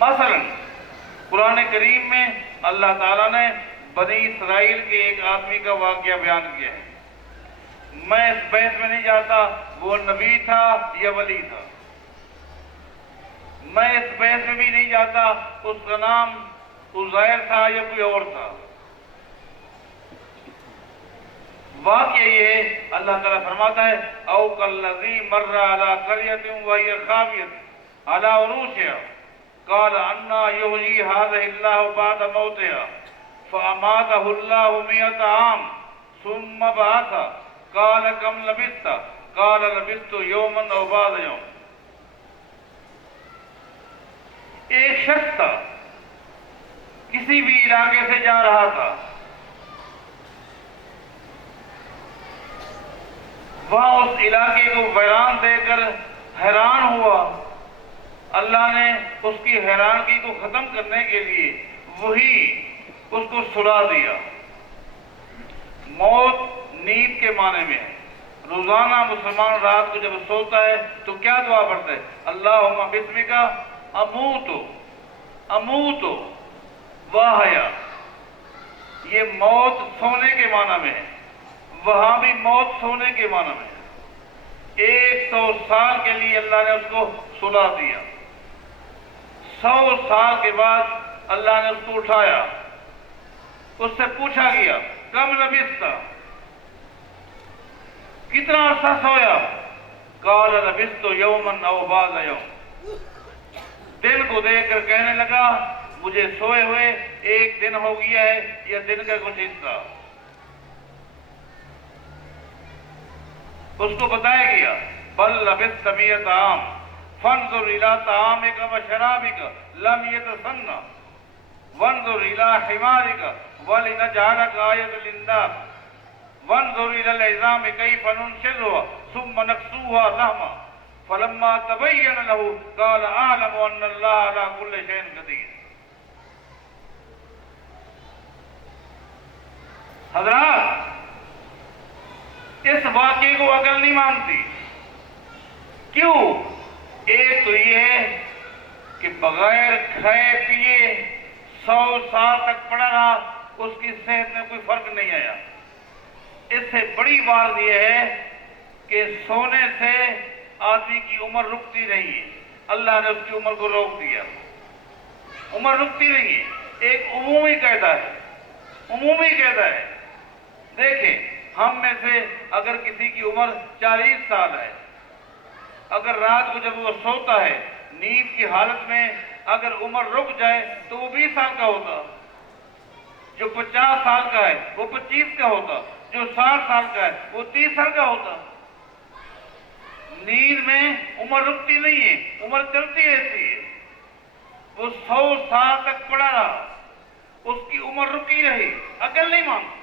مثلا قرآن کریم میں اللہ تعالیٰ نے بنی اسرائیل کے ایک آدمی کا واقعہ بیان کیا ہے. میں اس بحث میں نہیں جاتا وہ نبی تھا یا ولی تھا. میں اس بحث میں بھی نہیں جاتا اس کا نام عزیر تھا یا کوئی اور تھا. واقعہ یہ ہے اللہ تعالیٰ فرماتا ہے او کالذی مر علی قریۃ وہی خاویۃ علی عروشہا قال انا یحیی ہذہ اللہ بعد موتہا فاماتہ اللہ 100 عام ثم بعثہ قال کم لبثت قال لبثت یوما او بعض یوم. ایک شخص تھا کسی بھی علاقے سے جا رہا تھا. وہاں اس علاقے کو ویران دے کر حیران ہوا. اللہ نے اس کی حیرانگی کو ختم کرنے کے لیے وہی اس کو سلا دیا. موت نیند کے معنی میں ہے. روزانہ مسلمان رات کو جب سوتا ہے تو کیا دعا پڑھتا ہے؟ اللہم بسمک اموت واحیا. یہ موت سونے کے معنی میں ہے. وہاں بھی موت سونے کے معنی میں ہے. 100 سال کے لیے اللہ نے اس کو سلا دیا. 100 سال کے بعد اللہ نے اس کو اٹھایا. اس سے پوچھا گیا کم لبثت، کتنا عرصہ سویا؟ قال لبثت یوما او بعض یوم. دن کو دیکھ کر کہنے لگا مجھے سوئے ہوئے 1 دن ہو گیا ہے یا دن کا کچھ حصہ. اس کو بتایا گیا بل لبثت 100 عام فانظر الى طعامك وشرابك لم يتسنى وانظر الى حمارك ولنجعلك آية للناس وانظر الى العظام كيف ننشزها ثم نكسوها لحما فلما تبين له قال اعلم ان الله على كل شيء قدير. حضرات اس واقعے کو عقل نہیں مانتی. کیوں؟ ایک تو یہ ہے کہ بغیر کھائے پیے 100 سال تک پڑا رہا، اس کی صحت میں کوئی فرق نہیں آیا. اس سے بڑی بات یہ ہے کہ سونے سے آدمی کی عمر رکتی نہیں ہے. اللہ نے اس کی عمر کو روک دیا. عمر رکتی نہیں ہے. ایک عمومی قاعدہ ہے. عمومی قاعدہ ہے. دیکھیں ہم میں سے اگر کسی کی عمر 40 سال ہے، اگر رات کو جب وہ سوتا ہے نیند کی حالت میں اگر عمر رک جائے تو وہ 20 سال کا ہوتا. جو 50 سال کا ہے وہ 25 کا ہوتا. جو 60 سال کا ہے وہ 30 سال کا ہوتا. نیند میں عمر رکتی نہیں ہے، عمر چلتی رہتی ہے. وہ 100 سال تک پڑا رہا، اس کی عمر رکی رہی. عقل نہیں مانتی.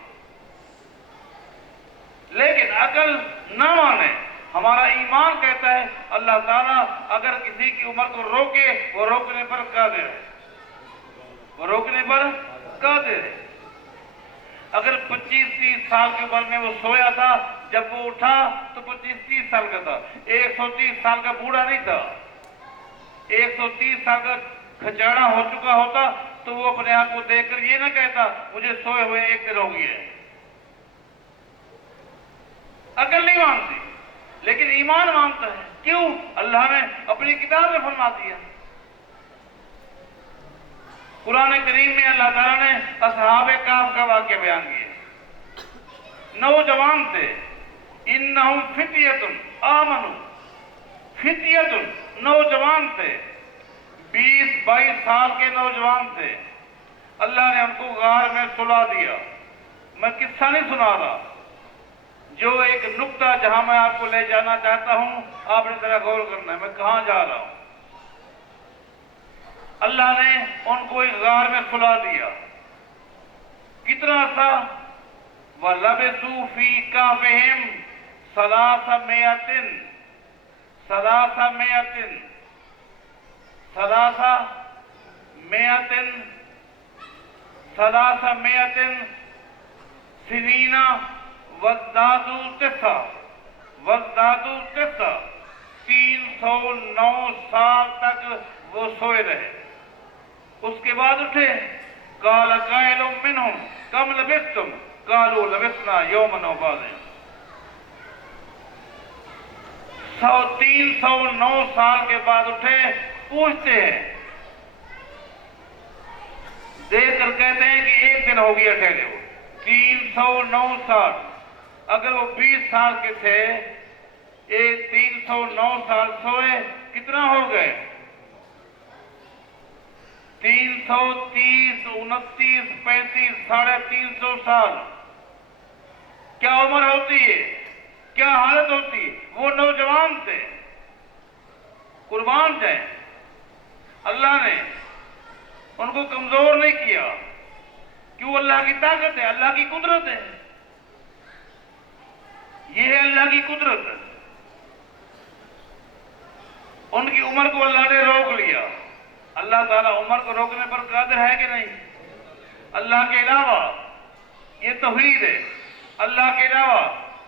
لیکن عقل نہ مانے. ہمارا ایمان کہتا ہے اللہ تعالیٰ اگر کسی کی عمر کو روکے وہ روکنے پر قادر ہے. وہ روکنے پر قادر ہے. اگر 25-30 سال کی عمر میں وہ سویا تھا، جب وہ اٹھا تو 25-30 سال کا تھا. 130 سال کا بوڑھا نہیں تھا. 130 سال کا کھچاڑا ہو چکا ہوتا تو وہ اپنے آپ کو دیکھ کر یہ نہ کہتا مجھے سوئے ہوئے 1 دن ہو گیا ہے. عقل نہیں مانتی لیکن ایمان مانتا ہے. کیوں؟ اللہ نے اپنی کتاب میں فرما دیا. قرآن کریم میں اللہ تعالیٰ نے اصحاب کہف کا واقعہ بیان کیا. نوجوان تھے. انہم فتیۃ آمنوا. فتیۃ نوجوان تھے. 20-22 سال کے نوجوان تھے. اللہ نے ان کو غار میں سلا دیا. میں قصہ نہیں سنا رہا، جو ایک نقطہ جہاں میں آپ کو لے جانا چاہتا ہوں آپ نے ذرا غور کرنا ہے میں کہاں جا رہا ہوں. اللہ نے ان کو ایک غار میں سلا دیا. کتنا سا وَلَبِثُوا فِي كَهْفِهِمْ 300 سنین وَازْدَادُوا 9 سال تک وہ سوئے رہے. اس کے بعد اٹھے، قال قائل منہم کم لبثتم قالوا لبثنا یوما او بعض یوم۔ 309 سال کے بعد اٹھے، پوچھتے ہیں، دیکھ کر کہتے ہیں کہ ایک دن ہو گیا ٹھہرے ہو۔ 309 سال، اگر وہ 20 سال کے تھے، 309 سال سوئے، کتنا ہو گئے؟ 330 29 35 350 سال۔ کیا عمر ہوتی ہے، کیا حالت ہوتی ہے؟ وہ نوجوان تھے، قربان جائیں، اللہ نے ان کو کمزور نہیں کیا، کیوں؟ اللہ کی طاقت ہے، اللہ کی قدرت ہے، یہ ہے اللہ کی قدرت۔ ان کی عمر کو اللہ نے روک لیا۔ اللہ تعالیٰ عمر کو روکنے پر قادر ہے کہ نہیں؟ اللہ کے علاوہ، یہ توحید ہے، اللہ کے علاوہ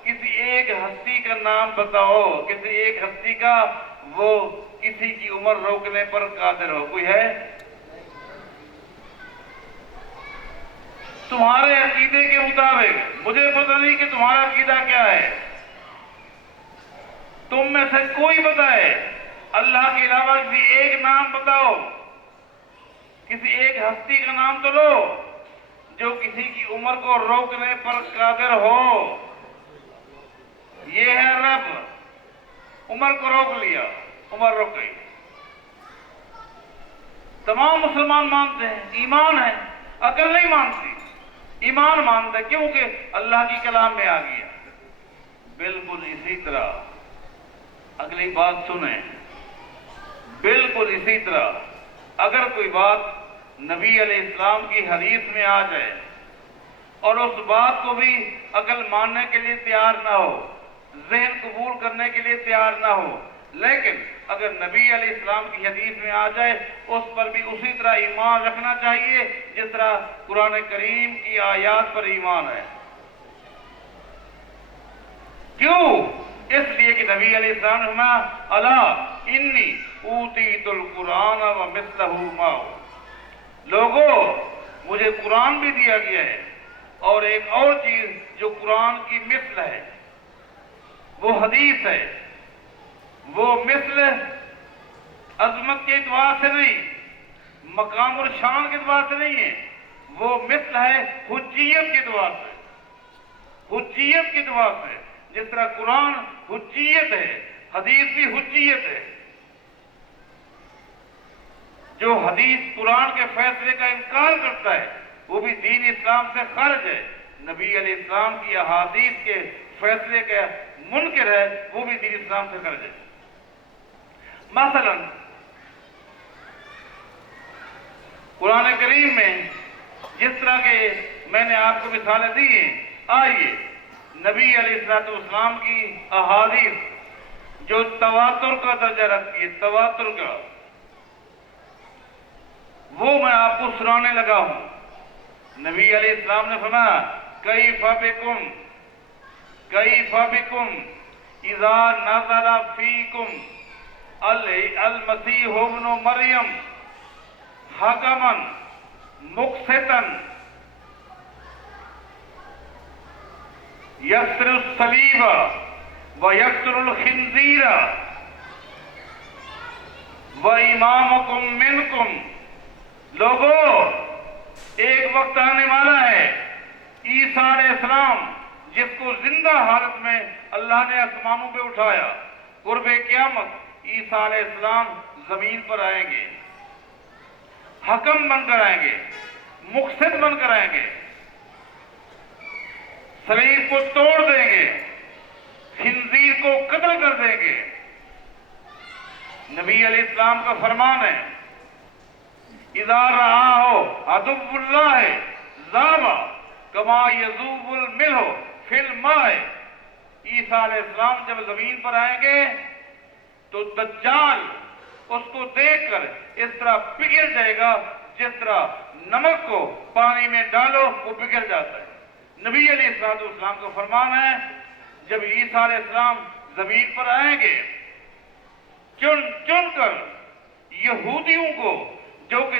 کسی ایک ہستی کا نام بتاؤ، کسی ایک ہستی کا وہ کسی کی عمر روکنے پر قادر ہو، کوئی ہے؟ تمہارے عقیدے کے مطابق، مجھے پتہ نہیں کہ تمہارا عقیدہ کیا ہے، تم میں سے کوئی بتائے، اللہ کے علاوہ کسی ایک نام بتاؤ، کسی ایک ہستی کا نام تو لو جو کسی کی عمر کو روکنے پر قادر ہو۔ یہ ہے رب، عمر کو روک لیا، عمر رک گئی۔ تمام مسلمان مانتے ہیں، ایمان ہے، عقل نہیں مانتی، ایمان مانتا ہے، کیونکہ اللہ کی کلام میں آ گیا۔ بالکل اسی طرح اگلی بات سنیں، بالکل اسی طرح اگر کوئی بات نبی علیہ السلام کی حدیث میں آ جائے اور اس بات کو بھی عقل ماننے کے لیے تیار نہ ہو، ذہن قبول کرنے کے لیے تیار نہ ہو، لیکن اگر نبی علیہ السلام کی حدیث میں آ جائے اس پر بھی اسی طرح ایمان رکھنا چاہیے جس طرح قرآن کریم کی آیات پر ایمان ہے۔ کیوں؟ اس لیے کہ نبی علیہ السلام نے فرمایا الا انی اوتیت القرآن ومثلہ معہ، لوگوں مجھے قرآن بھی دیا گیا ہے اور ایک اور چیز جو قرآن کی مثل ہے، وہ حدیث ہے۔ وہ مثل عظمت کے اعتبار سے نہیں، مقام اور شان کے اعتبار سے نہیں ہے، وہ مثل ہے حجیت کے اعتبار سے، حجیت کے اعتبار سے۔ جس طرح قرآن حجیت ہے، حدیث بھی حجیت ہے۔ جو حدیث قرآن کے فیصلے کا انکار کرتا ہے وہ بھی دین اسلام سے خارج ہے، نبی علیہ السلام کی احادیث کے فیصلے کا منکر ہے، وہ بھی دین اسلام سے خارج ہے۔ مثلا قرآن کریم میں جس طرح کے میں نے آپ کو مثالیں دی ہیں، آئیے نبی علیہ السلام کی احادیث جو تواتر کا درجہ رکھتی ہے، تواتر کا، وہ میں آپ کو سنانے لگا ہوں۔ نبی علیہ السلام نے فرمایا کیف بکم اذا نزل فیکم المسیح ابن مریم حکما مقسطا یکسر الصلیب و یکسر الخنزیر و امامکم منکم، لوگوں ایک وقت آنے والا ہے عیسیٰ علیہ السلام جس کو زندہ حالت میں اللہ نے آسمانوں پہ اٹھایا، قرب قیامت عیسیٰ علیہ السلام زمین پر آئیں گے، حکم بن کر آئیں گے، مقسط بن کر آئیں گے، صلیب کو توڑ دیں گے، خنزیر کو قتل کر دیں گے۔ نبی علیہ السلام کا فرمان ہے اذا رآہ عدو اللہ ذاب کما یذوب الملح فی الماء، عیسیٰ علیہ السلام جب زمین پر آئیں گے تو دجال اس کو دیکھ کر اس طرح پگھل جائے گا جس طرح نمک کو پانی میں ڈالو وہ پگھل جاتا ہے۔ نبی علیہ السلام کا فرمان ہے جب عیسیٰ علیہ السلام زمین پر آئیں گے چن چن کر یہودیوں کو جو کہ